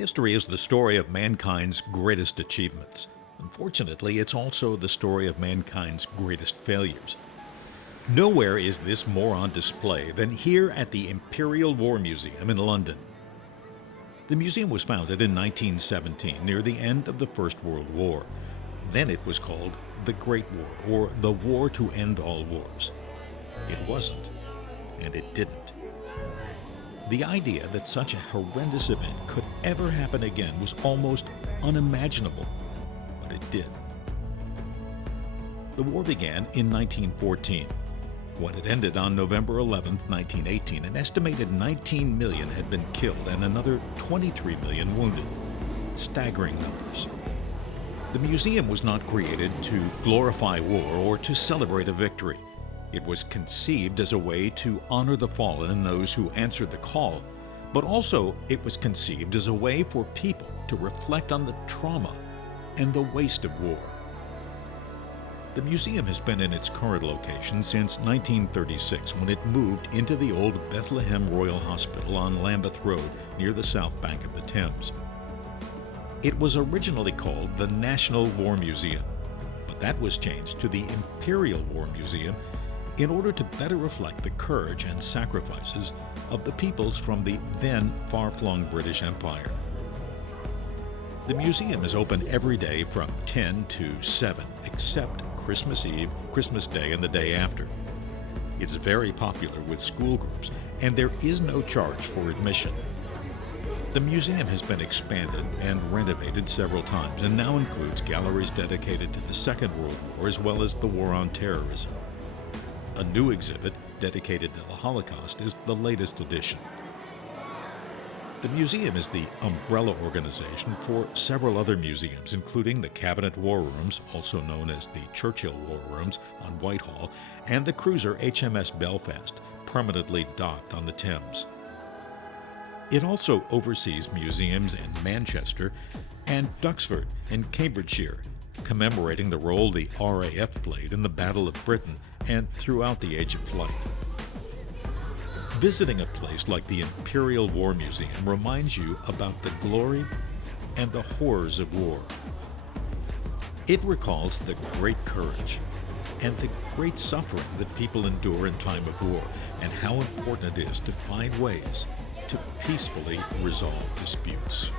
History is the story of mankind's greatest achievements. Unfortunately, it's also the story of mankind's greatest failures. Nowhere is this more on display than here at the Imperial War Museum in London. The museum was founded in 1917, near the end of the First World War. Then it was called the Great War, or the War to End All Wars. It wasn't, and it didn't. The idea that such a horrendous event could ever happen again was almost unimaginable, but it did. The war began in 1914. When it ended on November 11, 1918, an estimated 19 million had been killed and another 23 million wounded. Staggering numbers. The museum was not created to glorify war or to celebrate a victory. It was conceived as a way to honor the fallen and those who answered the call, but also it was conceived as a way for people to reflect on the trauma and the waste of war. The museum has been in its current location since 1936, when it moved into the old Bethlehem Royal Hospital on Lambeth Road near the south bank of the Thames. It was originally called the National War Museum, but that was changed to the Imperial War Museum in order to better reflect the courage and sacrifices of the peoples from the then far-flung British Empire. The museum is open every day from 10 to 7, except Christmas Eve, Christmas Day, and the day after. It's very popular with school groups, and there is no charge for admission. The museum has been expanded and renovated several times, and now includes galleries dedicated to the Second World War as well as the War on Terrorism. A new exhibit dedicated to the Holocaust is the latest addition. The museum is the umbrella organization for several other museums, including the Cabinet War Rooms, also known as the Churchill War Rooms, on Whitehall, and the cruiser HMS Belfast, permanently docked on the Thames. It also oversees museums in Manchester and Duxford in Cambridgeshire, commemorating the role the RAF played in the Battle of Britain and throughout the Age of Flight. Visiting a place like the Imperial War Museum reminds you about the glory and the horrors of war. It recalls the great courage and the great suffering that people endure in time of war, and how important it is to find ways to peacefully resolve disputes.